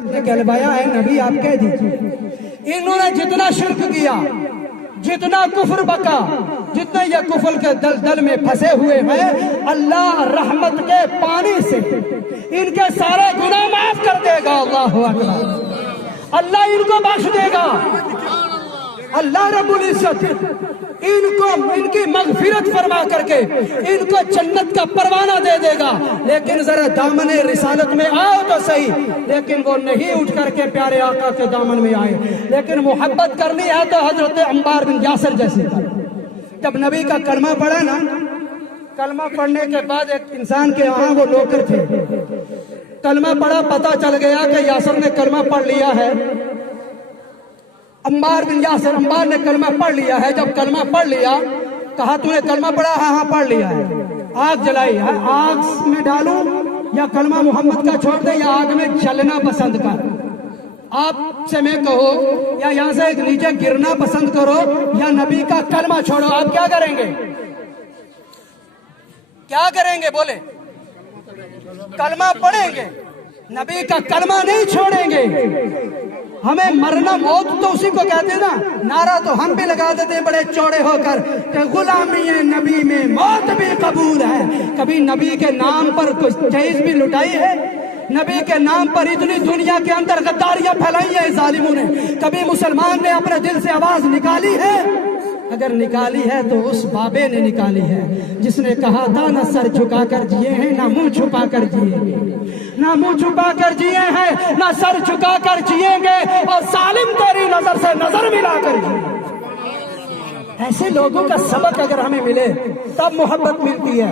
कहलवाया है नबी आप कह दीजिए। इन्होंने जितना शिर्क किया, जितना कुफ्र बका, जितने ये कुफ्र के दलदल में फंसे हुए हैं, अल्लाह रहमत के पानी से इनके सारे गुनाह माफ कर देगा। अल्लाह अकबर। अल्लाह इनको बख्श देगा। अल्लाह रब्बुल इज्जत इनको इनकी मगफिरत फरमा करके इनको जन्नत का परवाना दे देगा। लेकिन जरा दामने रिसालत में आओ तो सही। लेकिन वो नहीं उठ करके प्यारे आका के दामन में आए। लेकिन मोहब्बत करनी है तो हजरत अम्बार बिन यासर जैसे जब नबी का कलमा पढ़ा ना, कलमा पढ़ने के बाद एक इंसान के यहाँ वो नौकर थे, कलमा पढ़ा, पता चल गया कि यासर ने कलमा पढ़ लिया है। अम्बार बिन यासर, अम्बार ने कलमा पढ़ लिया है। जब कलमा पढ़ लिया, कहा तूने कलमा पढ़ा? हाँ पढ़ लिया है। आग जलाई है, आग में डालूं या कलमा मोहम्मद का छोड़ दे या आग में जलना पसंद कर? आपसे मैं कहो या यहाँ से नीचे गिरना पसंद करो या नबी का कलमा छोड़ो, आप क्या करेंगे? क्या करेंगे बोले? कलमा पढ़ेंगे, नबी का कलमा नहीं छोड़ेंगे। हमें मरना, मौत तो उसी को कहते हैं ना। नारा तो हम भी लगा देते हैं बड़े चौड़े होकर कि गुलामी नबी में मौत भी कबूल है। कभी नबी के नाम पर कुछ चीज भी लुटाई है? नबी के नाम पर इतनी दुनिया के अंदर गद्दारियां फैलाई है जालिमों ने। कभी मुसलमान ने अपने दिल से आवाज निकाली है? अगर निकाली है तो उस बाबे ने निकाली है जिसने कहा था न सर झुकाकर जिए हैं ना मुंह छुपा कर जिएंगे, ना मुंह छुपा कर जिए हैं ना सर झुका कर जिएंगे, और सालिम तेरी नजर से नजर मिलाकर जिए। ऐसे लोगों का सबक अगर हमें मिले तब मोहब्बत मिलती है।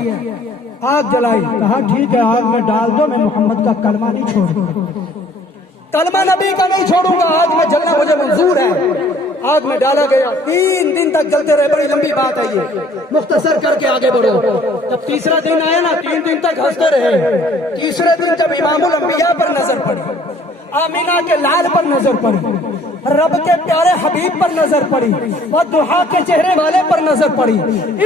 आग जलाई, कहा ठीक है आग में डाल दो, मैं मोहम्मद का कलमा नहीं छोड़ूंगा, कलमा नबी का नहीं छोड़ूंगा, आग में जलना मुझे मंजूर है। आग में डाला गया, 3 दिन तक जलते रहे। बड़ी लंबी बात है ये, मुख्तसर करके आगे बढ़ो। जब तीसरा दिन आया ना, 3 दिन तक हंसते रहे। तीसरे दिन जब इमामुल अंबिया पर नजर पड़ी, आमीना के लाल पर नजर पड़ी, रब के प्यारे हबीब पर नजर पड़ी, और दुहा के चेहरे वाले पर नजर पड़ी,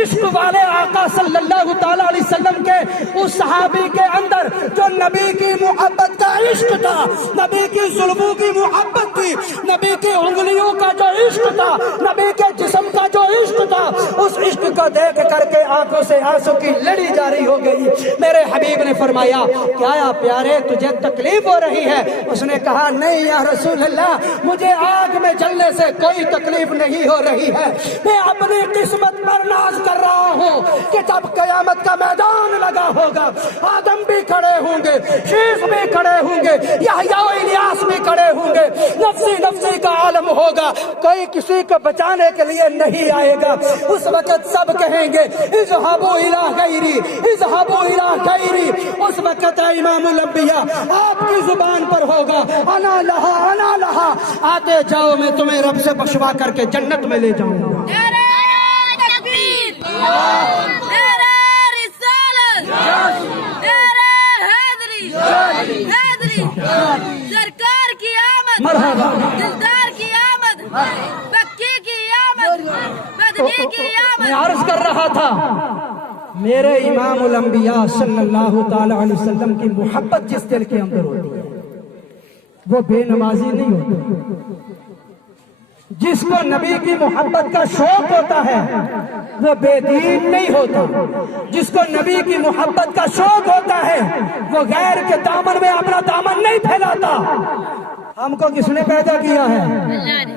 इश्क वाले आका सल्लल्लाहु ताला अलैहि वसल्लम के उस सहाबी के अंदर जो नबी की मोहब्बत का इश्क था, नबी की जुल्फों की मोहब्बत थी, नबी की उंगलियों का जो इश्क था, नबी के जिस्म का जो इश्क था, उस इश्क को देख करके आंखों से आंसू की लड़ी जारी हो गई। मेरे हबीब ने फरमाया, क्या या प्यारे तुझे तकलीफ हो रही है? उसने कहा नहीं या रसूल अल्लाह, मुझे आग में जलने से कोई तकलीफ नहीं हो रही है। मैं अपनी किस्मत पर नाज कर रहा हूँ कि जब कयामत का मैदान लगा होगा, आदम भी खड़े होंगे, शीश भी खड़े होंगे, यहया और इलियास भी खड़े होंगे, नफ्सी नफ्सी का आलम होगा, कोई किसी को बचाने के लिए नहीं आएगा। उस वक्त सब कहेंगे इज़हाबू इला गैरी, इज़हाबू इला गैरी। उस वक्त इमामुल अंबिया आपकी जुबान पर होगा, अना लहा अना लहा, आते जाओ मैं तुम्हें रब से बख्शवा करके जन्नत में ले जाऊंगा। सरकार की आमद, दिलदार की आमद, बक्की की आमद, बदनी की आमद। मैं अर्ज कर रहा था, मेरे इमामुल अंबिया सल्लल्लाहु ताला अलैहि वसल्लम की मोहब्बत जिस दिल के अंदर होती है वो बेनमाजी नहीं होती। जिसको नबी की मोहब्बत का शौक होता है वो बेदीन नहीं होता। जिसको नबी की मोहब्बत का शौक होता है वो गैर के दामन में अपना दामन नहीं फैलाता। हमको किसने पैदा किया है?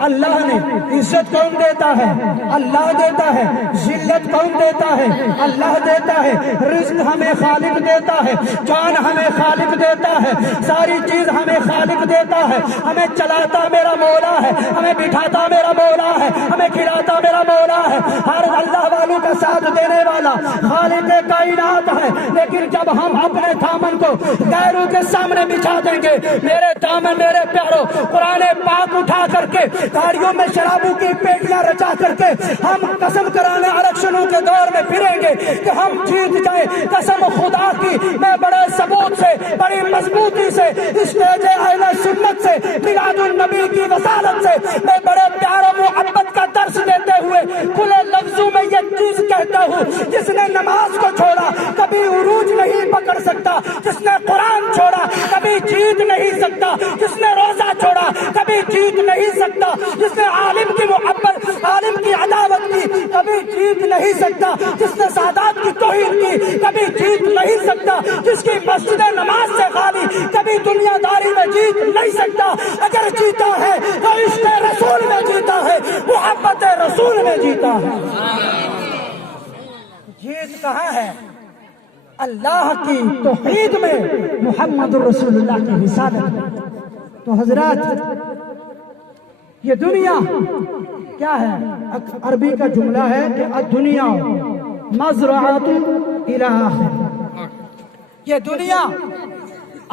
अल्लाह ने। इज्जत कौन देता है? अल्लाह देता है। जिल्लत कौन देता है? अल्लाह देता है। रिज्क हमें खालिक देता है, जान हमें खालिक देता है, सारी चीज हमें खालिक देता है। हमें चलाता मेरा मौला है, हमें बिठाता मेरा मौला है, हमें खिलाता मेरा मौला है। हर अल्लाह वालों का साथ देने वाला खालिक कायनात है। लेकिन जब हम अपने दामन को गैरों के सामने बिछा देंगे, मेरे दामन मेरे प्यारों, कुरान पाक उठा करके गाड़ियों में शराबों की पेटियां रचा करके हम कसम कराने इलेक्शनों के दौर में फिरेंगे कि हम जीत जाए। कसम खुदा की, मैं बड़े सबूत से, बड़ी मजबूती से, स्टेज अहले सुन्नत से, मिलादुन नबी की वसालत से मैं बड़े प्यार मोहब्बत का दर्स देते हुए खुले लफ्जों में ये चीज कहता हूँ, जिसने नमाज को छोड़ा कभी उरूज नहीं पकड़ सकता, जिसने कुरान छोड़ा कभी जीत नहीं सकता, जिसने جس نے سادات کی توہین کی کبھی جیت نہیں سکتا، جس کی مسجد نماز سے خالی کبھی دنیا داری میں جیت نہیں سکتا۔ اگر جیتا ہے تو عشق رسول میں جیتا ہے، محبت رسول میں جیتا ہے۔ جیت کہاں ہے؟ اللہ کی توحید میں، محمد رسول اللہ کی رسالت میں۔ تو حضرات، یہ دنیا کیا ہے؟ عربی کا جملہ ہے کہ الدنیا مزرعۃ الی آخرہ، یہ دنیا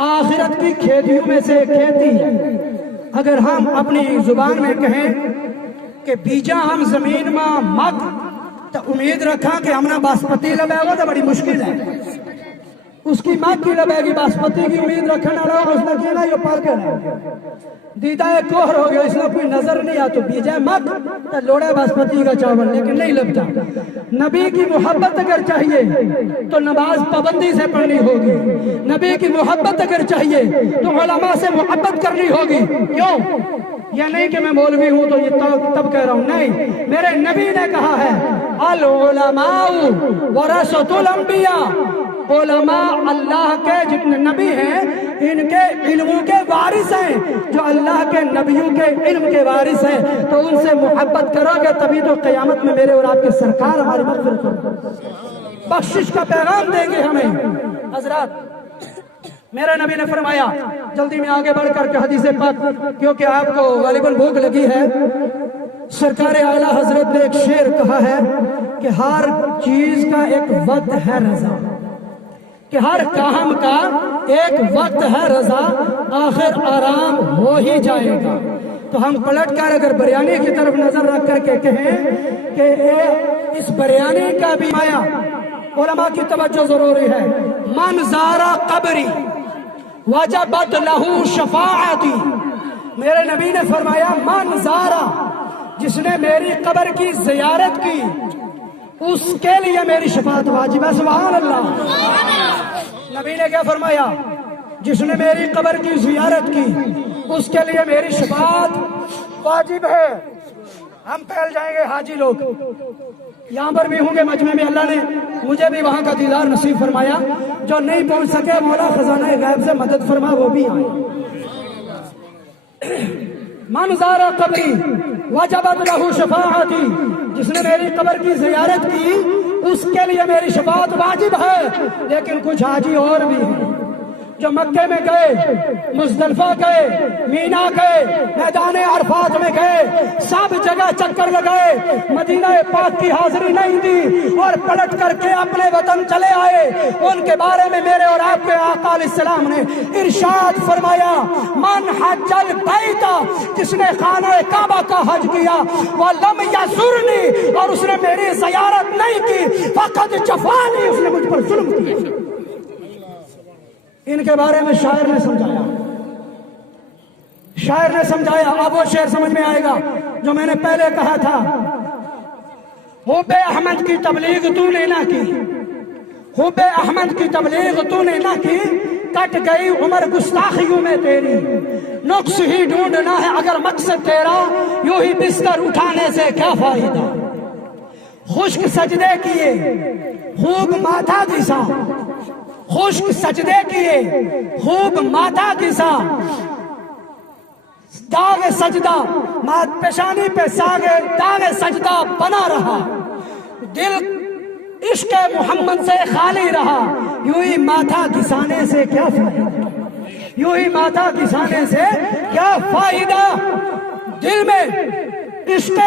آخرت کی کھیتیوں میں سے کھیتی ہے۔ اگر ہم اپنی زبان میں کہیں کہ بیجا ہم زمین میں مک تو امید رکھا کہ ہم نے باسپتی لگایا ہوا تو بڑی مشکل ہے، اس کی مک کی لگے گی، باسپتی کی امید رکھنے والا اس نے کیا یہ پار کر دیدہ کوہر ہو گیا، اس میں کوئی نظر نہیں آتا، بیجا مک تو لوڑے باسپتی کا چاول، لیکن نہیں لگتا۔ نبی کی محبت اگر چاہیے تو نماز پابندی سے پڑھنی ہوگی، نبی کی محبت اگر چاہیے تو علماء سے محبت کرنی ہوگی۔ کیوں؟ یہ نہیں کہ میں مولوی ہوں تو یہ تب کہہ رہا ہوں، نہیں، میرے نبی نے کہا ہے العلماء ورثۃ الانبیاء، علماء اللہ کے جتنے نبی ہیں ان کے علموں کے وارث ہیں، جو اللہ کے نبیوں کے علم کے وارث ہیں، تو ان سے محبت کرو گے تبھی تو قیامت میں میرے اور آپ کے سرکار ہماری مغفرت کریں، بخشش کا پیغام دیں گے ہمیں۔ حضرات، میرے نبی نے فرمایا، جلدی میں آگے بڑھ کر کے حدیث پاک، کیونکہ آپ کو غالباً بھوک لگی ہے، سرکار اعلیٰ حضرت نے ایک شعر کہا ہے کہ ہر چیز کا ایک وقت ہے رضا، کہ ہر کام کا ایک وقت ہے رضا، آخر آرام ہو ہی جائے گا۔ تو ہم پلٹ کر اگر بریانی کی طرف نظر رکھ کر کے کہیں کہ اس بریانی کا بھی آیا، علماء کی توجہ ضروری ہے، من زارا قبری وجبت لہو شفاعتی، میرے نبی نے فرمایا من زارا، جس نے میری قبر کی زیارت کی اس کے لیے میری شفاعت واجب ہے۔ سبحان اللہ۔ نبی نے کیا فرمایا؟ جس نے میری قبر کی زیارت کی اس کے لیے میری شفاعت واجب ہے۔ ہم پھیل جائیں گے حاجی لوگ، یہاں پر بھی ہوں گے مجمع میں، اللہ نے مجھے بھی وہاں کا دیدار نصیب فرمایا، جو نہیں پہنچ سکے مولا خزانہ غیب سے مدد فرما وہ بھی آئے۔ من زارا قبری وجبت لہو شفاعتی، جس نے میری قبر کی زیارت کی اس کے لیے میری شفاعت واجب ہے۔ لیکن کچھ حاجی اور بھی ہیں جو مکے میں گئے، مزدلفہ گئے، مینا گئے، میدان عرفات میں گئے، سب جگہ چکر لگائے، مدینہ پاک کی حاضری نہیں دی اور پلٹ کر کے اپنے وطن چلے آئے۔ ان کے بارے میں میرے اور آپ کے آقا علیہ السلام نے ارشاد فرمایا، من حج البیت، جس نے خانہ کعبہ کا حج کیا، وَلَمْ يَزُرْنِي، اور اس نے میری زیارت نہیں کی، فَقَدْ جَفَانِي، اس نے مجھ پر ظلم کیا۔ ان کے بارے میں شاعر نے سمجھایا، شاعر نے سمجھایا۔ اب وہ شعر سمجھ میں آئے گا جو میں نے پہلے کہا تھا، حب احمد کی تبلیغ تو نے نہ کی، حب احمد کی تبلیغ تو نے نہ کی، کٹ گئی عمر گستاخیوں میں تیری، نقص ہی ڈھونڈنا ہے اگر مقصد تیرا، یوں ہی بستر اٹھانے سے کیا فائدہ۔ خشک سجدے کیے خوب ماتھا گھسا، خشک سجدے کیے خوب ماتھا گھسا، داغ سجدہ پیشانی پہ داغ سجدہ بنا رہا، دل عشق محمد سے خالی رہا، یوں ہی ماتھا گھسانے سے کیا فائدہ، یوں ہی ماتھا گھسانے سے کیا فائدہ۔ دل میں عشق